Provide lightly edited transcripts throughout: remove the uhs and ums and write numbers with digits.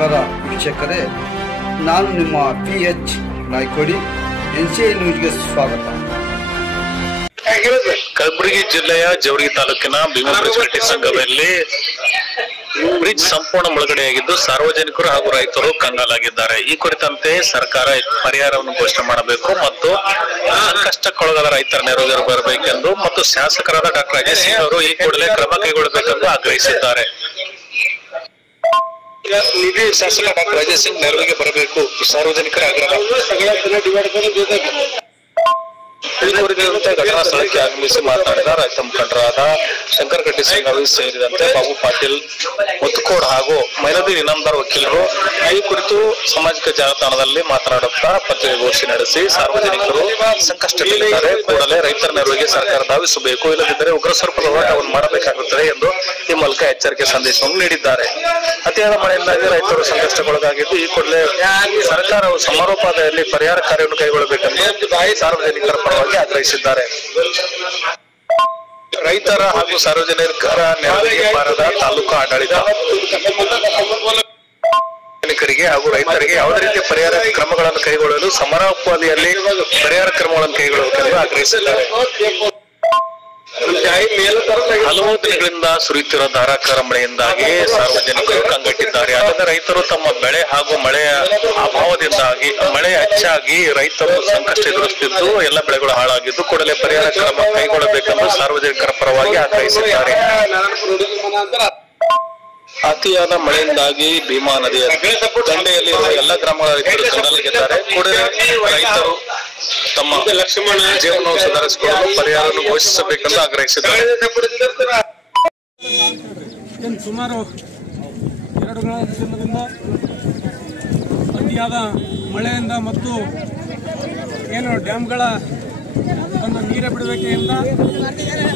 ನಮಸ್ಕಾರ ವೀಕ್ಷಕರೇ, ನಾನು ನಿಮ್ಮ PH ನಾಯ್ಕೋಡಿ, NCI ನ್ಯೂಸ್ಗೆ ಸ್ವಾಗತ. ಕಲಬುರಗಿ ಜಿಲ್ಲೆಯ ಜವರ್ಗಿ ತಾಲೂಕಿನ ಭೀಮಾ ಬ್ರಿಡ್ಜ್ ಸಂಘದಲ್ಲಿ ಬ್ರಿಡ್ಜ್ ಸಂಪೂರ್ಣ ಮುಳುಗಡೆಯಾಗಿದ್ದು ಸಾರ್ವಜನಿಕರು ಹಾಗೂ ರೈತರು ಕಂಗಾಲಾಗಿದ್ದಾರೆ. ಈ ಕುರಿತಂತೆ ಸರ್ಕಾರ ಪರಿಹಾರವನ್ನು ಘೋಷಣೆ ಮಾಡಬೇಕು ಮತ್ತು ಸಂಕಷ್ಟಕ್ಕೊಳಗಾದ ರೈತರ ನೆರವಿಗೆ ಬರಬೇಕೆಂದು ಮತ್ತು ಶಾಸಕರಾದ ಡಾಕ್ಟರ್ ಅಜಯ್ ಸಿಂಗ್ ಅವರು ಈ ಕೂಡಲೇ ಕ್ರಮ ಕೈಗೊಳ್ಳಬೇಕೆಂದು ಆಗ್ರಹಿಸಿದ್ದಾರೆ. ಶಾಸಕ ಡಾಕ್ಟರ್ ಅಜಯ್ ಸಿಂಗ್ ನೆರವಿಗೆ ಬರಬೇಕು, ಸಾರ್ವಜನಿಕರ ಆಗ್ರಹ. ಈ ಕುರಿತಂತೆ ಘಟನಾ ಸ್ಥಳಕ್ಕೆ ಆಗಮಿಸಿ ಮಾತನಾಡಿದ ರೈತ ಮುಖಂಡರಾದ ಶಂಕರ್ ಗಡ್ಡಿ ಸಿಂಗ್ ಅವರು ಸೇರಿದಂತೆ ಬಾಬು ಪಾಟೀಲ್ ಮುತ್ತುಕೋಡ್ ಹಾಗೂ ಮೈನದಿ ಇನಾಮದಾರ್ ವಕೀಲರು ಈ ಕುರಿತು ಸಾಮಾಜಿಕ ಜಾಲತಾಣದಲ್ಲಿ ಮಾತನಾಡುತ್ತಾ ಪತ್ರಿಕಾಗೋಷ್ಠಿ ನಡೆಸಿ ಸಾರ್ವಜನಿಕರು ಸಂಕಷ್ಟದಲ್ಲಿದ್ದಾರೆ, ಕೂಡಲೇ ರೈತರ ನೆರವಿಗೆ ಸರ್ಕಾರ ಧಾವಿಸಬೇಕು, ಇಲ್ಲದಿದ್ದರೆ ಉಗ್ರ ಸ್ವರೂಪದ ಹೋರಾಟವನ್ನು ಮಾಡಬೇಕಾಗುತ್ತದೆ ಎಂದು ಈ ಮೂಲಕ ಎಚ್ಚರಿಕೆ ಸಂದೇಶವನ್ನು ನೀಡಿದ್ದಾರೆ. ಅತಿಯಾದ ಮಳೆಯಿಂದಾಗಿ ರೈತರು ಸಂಕಷ್ಟಕ್ಕೊಳಗಾಗಿದ್ದು ಈ ಕೂಡಲೇ ಸರ್ಕಾರವು ಸಮರೋಪಾದಿಯಲ್ಲಿ ಪರಿಹಾರ ಕಾರ್ಯವನ್ನು ಕೈಗೊಳ್ಳಬೇಕೆಂದು ಸಾರ್ವಜನಿಕರ ಪರವಾಗಿ ಆಗ್ರಹಿಸಿದ್ದಾರೆ. ರೈತರ ಹಾಗೂ ಸಾರ್ವಜನಿಕರ ನೆರವಿಗೆ ಬಾರದ ತಾಲೂಕು ಆಡಳಿತ ಸಾರ್ವಜನಿಕರಿಗೆ ಹಾಗೂ ರೈತರಿಗೆ ಯಾವುದೇ ರೀತಿಯ ಪರಿಹಾರ ಕ್ರಮಗಳನ್ನು ಕೈಗೊಳ್ಳಲು ಸಮರೋಪಾದಿಯಲ್ಲಿ ಪರಿಹಾರ ಕ್ರಮಗಳನ್ನು ಕೈಗೊಳ್ಳಬೇಕೆಂದು ಆಗ್ರಹಿಸಿದ್ದಾರೆ. ಹಲವು ದಿನಗಳಿಂದ ಸುರಿಯುತ್ತಿರುವ ಧಾರಾಕಾರ ಮಳೆಯಿಂದಾಗಿ ಸಾರ್ವಜನಿಕರು ಕಂಗೆಟ್ಟಿದ್ದಾರೆ. ಆದರೆ ರೈತರು ತಮ್ಮ ಬೆಳೆ ಹಾಗೂ ಮಳೆಯ ಅಭಾವದಿಂದಾಗಿ ಮಳೆ ಹೆಚ್ಚಾಗಿ ರೈತರು ಸಂಕಷ್ಟ ಎದುರಿಸುತ್ತಿದ್ದು ಎಲ್ಲ ಬೆಳೆಗಳು ಹಾಳಾಗಿದ್ದು ಕೂಡಲೇ ಪರಿಹಾರ ಕ್ರಮ ಕೈಗೊಳ್ಳಬೇಕೆಂದು ಸಾರ್ವಜನಿಕರ ಪರವಾಗಿ ಆಗ್ರಹಿಸಿದ್ದಾರೆ. ಅತಿಯಾದ ಮಳೆಯಿಂದಾಗಿ ಭೀಮಾ ನದಿಯ ದಂಡೆಯಲ್ಲಿರುವ ಎಲ್ಲ ಗ್ರಾಮಗಳ ರೈತರು ಕಂಗಾಲಾಗಿದ್ದಾರೆ. ಕೂಡಲೇ ರೈತರು ತಮ್ಮ ಜೀವನವನ್ನು ಸುಧಾರಿಸಿಕೊಳ್ಳಲು ಪರಿಹಾರವನ್ನು ಘೋಷಿಸಬೇಕೆಂದು ಆಗ್ರಹಿಸಿದ್ದಾರೆ. ಸುಮಾರು 2 ದಿನದಿಂದ ಅತಿಯಾದ ಮಳೆಯಿಂದ ಮತ್ತು ಡ್ಯಾಮ್ಗಳ ಒಂದು ನೀರು ಬಿಡುವಿಕೆಯಿಂದ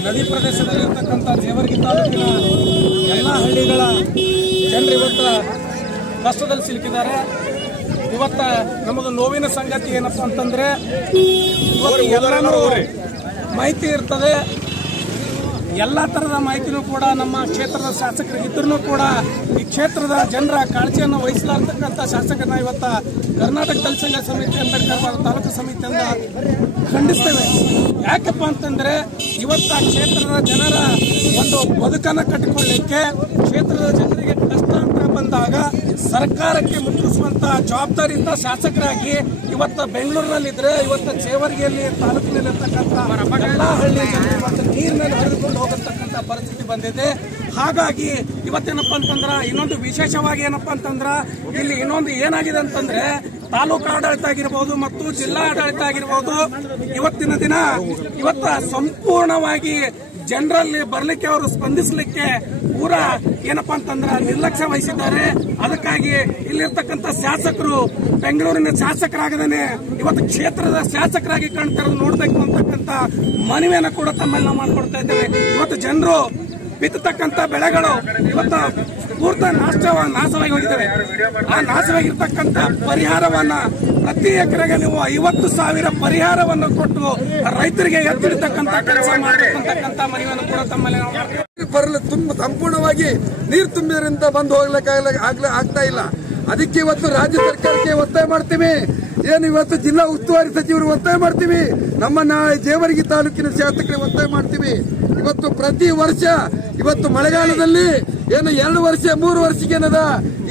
ನದಿ ಪ್ರದೇಶದಲ್ಲಿರ್ತಕ್ಕಂಥ ಜೇವರ್ಗಿ ತಾಲೂಕಿನ ಎಲ್ಲ ಹಳ್ಳಿಗಳ ಜನರು ಇವತ್ತು ಕಷ್ಟದಲ್ಲಿ ಸಿಲುಕಿದ್ದಾರೆ. ಇವತ್ತು ನಮಗೆ ನೋವಿನ ಸಂಗತಿ ಏನಪ್ಪ ಅಂತಂದ್ರೆ, ಇವತ್ತು ಎಲ್ಲರೂ ಮಾಹಿತಿ ಇರ್ತದೆ, ಎಲ್ಲ ಥರದ ಮಾಹಿತಿನೂ ಕೂಡ ನಮ್ಮ ಕ್ಷೇತ್ರದ ಶಾಸಕರಿಗಿದ್ರೂ ಕೂಡ ಈ ಕ್ಷೇತ್ರದ ಜನರ ಕಾಳಜಿಯನ್ನು ವಹಿಸಲಾರ್ತಕ್ಕಂಥ ಶಾಸಕರನ್ನ ಇವತ್ತು ಕರ್ನಾಟಕ ದಲಿತ ಸಂಘ ಸಮಿತಿ ಅಂಬೇಡ್ಕರ್ ತಾಲೂಕು ಸಮಿತಿಯಿಂದ ಖಂಡಿಸ್ತೇವೆ. ಯಾಕಪ್ಪ ಅಂತಂದ್ರೆ ಇವತ್ತು ಆ ಕ್ಷೇತ್ರದ ಜನರ ಒಂದು ಬದುಕನ್ನು ಕಟ್ಟಿಕೊಳ್ಳಲಿಕ್ಕೆ ಕ್ಷೇತ್ರದ ಜನರಿಗೆ ಕಷ್ಟ ಅಂತ ಬಂದಾಗ ಸರ್ಕಾರಕ್ಕೆ ಮುಟ್ಟಿಸುವಂತ ಜವಾಬ್ದಾರಿಯಿಂದ ಶಾಸಕರಾಗಿ ಇವತ್ತು ಬೆಂಗಳೂರಿನಲ್ಲಿದ್ರೆ ಇವತ್ತು ಜೇವರ್ಗಿಯಲ್ಲಿ ತಾಲೂಕಿನಲ್ಲಿರ್ತಕ್ಕಂಥ ಎಲ್ಲ ಹಳ್ಳಿ ಜನರು ಇವತ್ತು ನೀರಿನಲ್ಲಿ ಹರಿದುಕೊಂಡು ಹೋಗತಕ್ಕಂಥ ಪರಿಸ್ಥಿತಿ ಬಂದಿದೆ. ಹಾಗಾಗಿ ಇವತ್ತೇನಪ್ಪ ಅಂತಂದ್ರ ಇನ್ನೊಂದು ವಿಶೇಷವಾಗಿ ಏನಪ್ಪ ಅಂತಂದ್ರ ಇಲ್ಲಿ ಇನ್ನೊಂದು ಏನಾಗಿದೆ ಅಂತಂದ್ರೆ ತಾಲೂಕು ಆಡಳಿತ ಆಗಿರ್ಬೋದು ಮತ್ತು ಜಿಲ್ಲಾ ಆಡಳಿತ ಆಗಿರ್ಬೋದು ಇವತ್ತಿನ ದಿನ ಸಂಪೂರ್ಣವಾಗಿ ಜನರಲ್ಲಿ ಬರ್ಲಿಕ್ಕೆ ಅವರು ಸ್ಪಂದಿಸಲಿಕ್ಕೆ ಪೂರಾ ಏನಪ್ಪಾ ಅಂತಂದ್ರ ನಿರ್ಲಕ್ಷ್ಯ ವಹಿಸಿದ್ದಾರೆ. ಅದಕ್ಕಾಗಿ ಇಲ್ಲಿರ್ತಕ್ಕಂಥ ಶಾಸಕರು ಬೆಂಗಳೂರಿನ ಶಾಸಕರಾಗದೇನೆ ಇವತ್ತು ಕ್ಷೇತ್ರದ ಶಾಸಕರಾಗಿ ಕಾಣ್ತಾರೆ ನೋಡ್ಬೇಕು ಅಂತಕ್ಕಂಥ ಮನವಿಯನ್ನು ಕೂಡ ತಮ್ಮಲ್ಲಿ ನಾವು ಮಾಡ್ಕೊಡ್ತಾ ಇದ್ದೇವೆ. ಇವತ್ತು ಜನರು ಬಿತ್ತತಕ್ಕಂಥ ಬೆಳೆಗಳು ಇವತ್ತು ಪೂರ್ತಿ ನಾಶವಾಗಿ ಹೋಗಿದ್ದಾವೆ. ಆ ನಾಶವಾಗಿರ್ತಕ್ಕಂಥ ಪರಿಹಾರವನ್ನ ಪ್ರತಿ ಎಕರೆಗೆ ನೀವು 50,000 ಪರಿಹಾರವನ್ನು ಕೊಟ್ಟು ರೈತರಿಗೆ ಎತ್ತಿಡ್ತಕ್ಕಂಥ ಕೆಲಸ ಮಾಡಬೇಕಂತಕ್ಕಂಥ ಮನವಿಯನ್ನು ಕೂಡ ತಮ್ಮಲ್ಲಿ ಬರಲು ಸಂಪೂರ್ಣವಾಗಿ ನೀರು ತುಂಬಿದ್ರಿಂದ ಬಂದು ಆಗ್ತಾ ಇಲ್ಲ. ಅದಕ್ಕೆ ಇವತ್ತು ರಾಜ್ಯ ಸರ್ಕಾರಕ್ಕೆ ಒತ್ತಾಯ ಮಾಡ್ತೀವಿ, ಏನು ಇವತ್ತು ಜಿಲ್ಲಾ ಉಸ್ತುವಾರಿ ಸಚಿವರು ಒತ್ತಾಯ ಮಾಡ್ತೀವಿ, ನಮ್ಮ ಜೇವರ್ಗಿ ತಾಲೂಕಿನ ಶಾಸಕರಿಗೆ ಒತ್ತಾಯ ಮಾಡ್ತೀವಿ. ಇವತ್ತು ಪ್ರತಿ ವರ್ಷ ಇವತ್ತು ಮಳೆಗಾಲದಲ್ಲಿ ಏನು 2 ವರ್ಷ 3 ವರ್ಷಕ್ಕೆ ಏನದ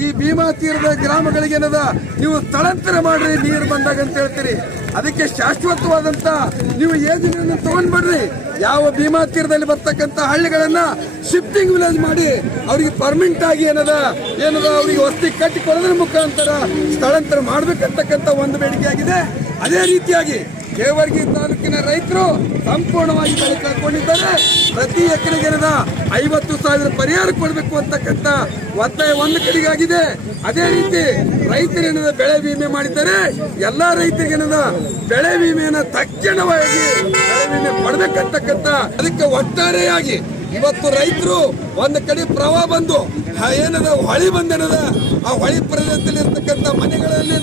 ಈ ಭೀಮಾ ತೀರದ ಗ್ರಾಮಗಳಿಗೆ ಏನದ ನೀವು ಸ್ಥಳಾಂತರ ಮಾಡ್ರಿ ನೀರು ಬಂದಾಗ ಅಂತ ಹೇಳ್ತೀರಿ. ಅದಕ್ಕೆ ಶಾಶ್ವತವಾದಂತ ನೀವು ಯೋಜನೆಯನ್ನು ತಗೊಂಡ್ಬಿಡ್ರಿ. ಯಾವ ಭೀಮಾ ತೀರದಲ್ಲಿ ಬರ್ತಕ್ಕಂಥ ಹಳ್ಳಿಗಳನ್ನ ಶಿಫ್ಟಿಂಗ್ ವಿಲೇಜ್ ಮಾಡಿ ಅವರಿಗೆ ಪರ್ಮನೆಂಟ್ ಆಗಿ ಏನದ ಅವರಿಗೆ ವಸತಿ ಕಟ್ಟಿಕೊಳ್ಳೋದ್ರ ಮುಖಾಂತರ ಸ್ಥಳಾಂತರ ಮಾಡಬೇಕಂತಕ್ಕಂಥ ಒಂದು ಬೇಡಿಕೆ ಆಗಿದೆ. ಅದೇ ರೀತಿಯಾಗಿ ಜೇವರ್ಗಿ ತಾಲೂಕಿನ ರೈತರು ಸಂಪೂರ್ಣವಾಗಿ ಬೆಳೆ ಕಳ್ಕೊಂಡಿದ್ದಾರೆ. ಪ್ರತಿ ಎಕರೆಗೆ 50,000 ಪರಿಹಾರ ಕೊಡಬೇಕು ಅಂತಕ್ಕಂಥ ಒತ್ತಾಯ ಒಂದು ಕಡೆಗಾಗಿದೆ. ಅದೇ ರೀತಿ ರೈತರೇನದ ಬೆಳೆ ವಿಮೆ ಮಾಡಿದ್ದಾರೆ, ಎಲ್ಲಾ ರೈತರಿಗೆ ಬೆಳೆ ವಿಮೆಯನ್ನ ತಕ್ಷಣವಾಗಿ ಬೆಳೆ ವಿಮೆ ಕೊಡಬೇಕಂತಕ್ಕಂಥ ಅದಕ್ಕೆ ಒಟ್ಟಾರೆಯಾಗಿ ಇವತ್ತು ರೈತರು ಒಂದು ಕಡೆ ಪ್ರವಾಹ ಬಂದು ಹೊಳಿ ಬಂದೇನದ ಆ ಹೊಳಿ ಪ್ರದೇಶದಲ್ಲಿ ಇರ್ತಕ್ಕಂಥ ಮನೆಗಳಲ್ಲಿ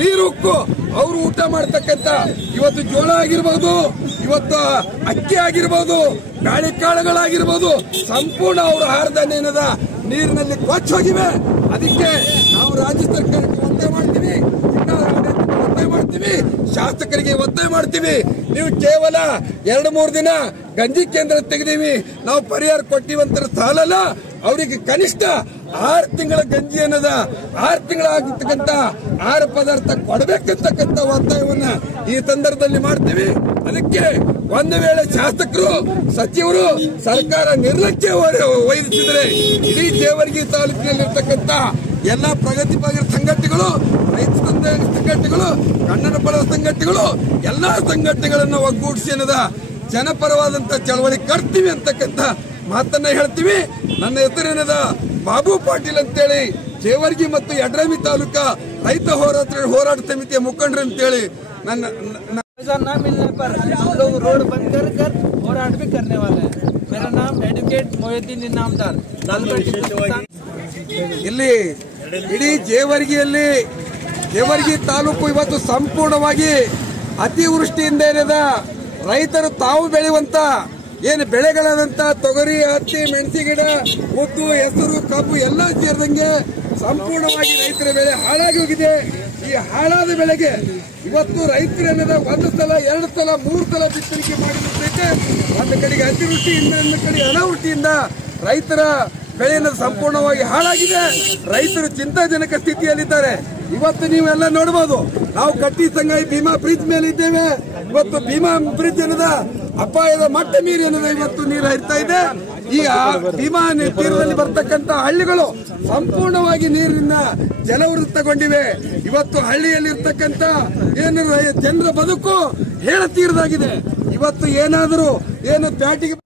ನೀರುಕ್ಕು ಅವರು ಊಟ ಮಾಡ್ತಕ್ಕಂಥ ಇವತ್ತು ಜೋಳ ಆಗಿರ್ಬಹುದು, ಇವತ್ತು ಅಕ್ಕಿ ಆಗಿರ್ಬಹುದು, ಬ್ಯಾಳೆಕಾಳುಗಳಾಗಿರ್ಬಹುದು, ಸಂಪೂರ್ಣ ಅವರ ಆಹಾರ ಧಾನ್ಯ ನೀರಿನಲ್ಲಿ ಕೊಚ್ಚಿ ಹೋಗಿವೆ. ಅದಕ್ಕೆ ನಾವು ರಾಜ್ಯ ಸರ್ಕಾರಕ್ಕೆ ಒತ್ತಾಯ ಮಾಡ್ತೀವಿ, ಒತ್ತಾಯ ಮಾಡ್ತೀವಿ, ಶಾಸಕರಿಗೆ ಒತ್ತಾಯ ಮಾಡ್ತೀವಿ. ನೀವು ಕೇವಲ 2-3 ದಿನ ಗಂಜಿ ಕೇಂದ್ರ ತೆಗೆದೀವಿ, ನಾವು ಪರಿಹಾರ ಕೊಟ್ಟಿವಂತ ಸಾಲಲ್ಲ, ಅವರಿಗೆ ಕನಿಷ್ಠ 6 ತಿಂಗಳ ಗಂಜಿ ಅನ್ನದ 6 ತಿಂಗಳಾಗಿರ್ತಕ್ಕಂಥ ಆಹಾರ ಪದಾರ್ಥ ಕೊಡಬೇಕಂತಕ್ಕಂಥ ಒತ್ತಾಯವನ್ನ ಈ ಸಂದರ್ಭದಲ್ಲಿ ಮಾಡ್ತೀವಿ. ಅದಕ್ಕೆ ಒಂದು ವೇಳೆ ಶಾಸಕರು ಸಚಿವರು ಸರ್ಕಾರ ನಿರ್ಲಕ್ಷ್ಯ ವಹಿಸಿದರೆ ಇಡೀ ಜೇವರ್ಗಿ ತಾಲೂಕಿನಲ್ಲಿರ್ತಕ್ಕಂಥ ಎಲ್ಲಾ ಪ್ರಗತಿಪರ ಸಂಘಟನೆಗಳು, ರೈತ ಸಂಘಟನೆಗಳು, ಕನ್ನಡ ಪರ ಸಂಘಟನೆಗಳು, ಎಲ್ಲಾ ಸಂಘಟನೆಗಳನ್ನು ಒಗ್ಗೂಡಿಸಿ ಅನ್ನದ ಜನಪರವಾದಂತ ಚಳವಳಿ ಕಟ್ತೀವಿ ಅಂತಕ್ಕಂಥ ಮಾತನ್ನ ಹೇಳ್ತೀವಿ. ನನ್ನ ಹೆಸರೇನದ ಬಾಬು ಪಾಟೀಲ್ ಅಂತೇಳಿ ಜೇವರ್ಗಿ ಮತ್ತು ಯಡ್ರಾಮಿ ತಾಲೂಕಾ ರೈತ ಹೋರಾಟ ಸಮಿತಿಯ ಮುಖಂಡರು ಅಂತೇಳಿ ನನ್ನ न मिलने पर हम लोग रोड बंद कर होराट भी करने वाले हैं। मेरा नाम एडवोकेट मोहिउद्दीन इनामदार ಇಲ್ಲಿ ಇಡೀ ಜೇವರ್ಗಿ ತಾಲೂಕು ಇವತ್ತು ಸಂಪೂರ್ಣವಾಗಿ ಅತಿವೃಷ್ಟಿಯಿಂದ ಏನಿದೆ ರೈತರು ತಾವು ಬೆಳೆಯುವಂತ ಏನು ಬೆಳೆಗಳಾದಂತ ತೊಗರಿ, ಹತ್ತಿ, ಮೆಣಸಿ ಗಿಡ, ಉದ್ದು, ಹೆಸರು, ಕಬ್ಬು ಎಲ್ಲ ಸೇರಿದಂಗೆ ಸಂಪೂರ್ಣವಾಗಿ ರೈತರ ಬೆಳೆ ಹಾಳಾಗಿ ಹೋಗಿದೆ. ಈ ಹಾಳಾದ ಬೆಳೆಗೆ ಇವತ್ತು ರೈತರೇನದ 1 ಸಲ 2 ಸಲ 3 ಸಲ ಬಿತ್ತನೆ ಮಾಡಿರುತ್ತೆ. ಒಂದು ಕಡೆಗೆ ಅತಿವೃಷ್ಟಿಯಿಂದ, ಇನ್ನೊಂದು ಕಡೆ ಅನಾವೃಷ್ಟಿಯಿಂದ ರೈತರ ಬೆಳೆಯನ್ನು ಸಂಪೂರ್ಣವಾಗಿ ಹಾಳಾಗಿದೆ. ರೈತರು ಚಿಂತಾಜನಕ ಸ್ಥಿತಿಯಲ್ಲಿದ್ದಾರೆ. ಇವತ್ತು ನೀವೆಲ್ಲ ನೋಡಬಹುದು, ನಾವು ಕಟ್ಟಿ ಸಂಗಾಯಿ ಭೀಮಾ ಬ್ರಿಡ್ಜ್ ಮೇಲೆ ಇದ್ದೇವೆ. ಇವತ್ತು ಭೀಮಾ ಬ್ರಿಡ್ಜ್ ಅನ್ನದ ಅಪಾಯದ ಮಟ್ಟ ಮೀರಿ ಅನ್ನದ ಇವತ್ತು ನೀರು ಹರಿತಾ ಇದೆ. ಈ ಭೀಮಾ ತೀರದಲ್ಲಿ ಬರ್ತಕ್ಕಂಥ ಹಳ್ಳಿಗಳು ಸಂಪೂರ್ಣವಾಗಿ ನೀರಿನ ಜಲವೃತಗೊಂಡಿವೆ. ಇವತ್ತು ಹಳ್ಳಿಯಲ್ಲಿರ್ತಕ್ಕಂಥ ಏನು ಜನರ ಬದುಕು ಹೇಳತೀರದಾಗಿದೆ. ಇವತ್ತು ಏನಾದರೂ ಏನು ಪ್ಯಾಟಿಗೆ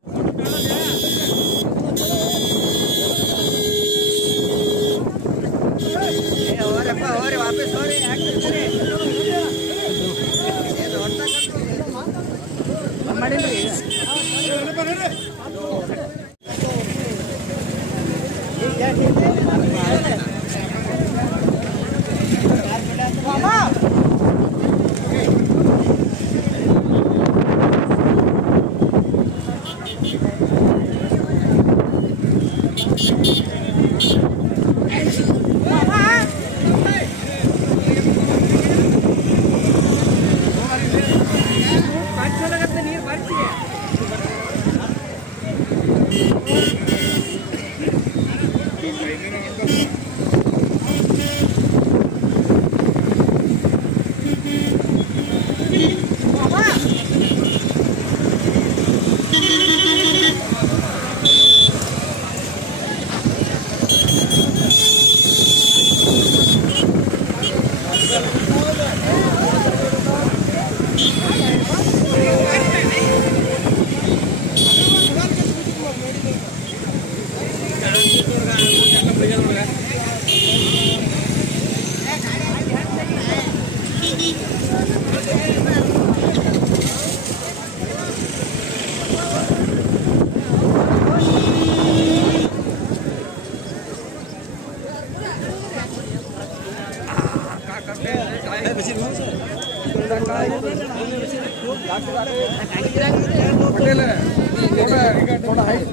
थोड़ा हाइट,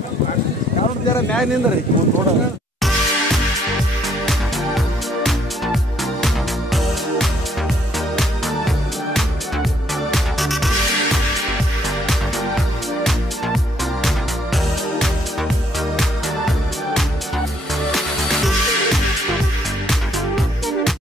जरा ಮ್ಯಾಗ ನಿಂದ್ರಿ.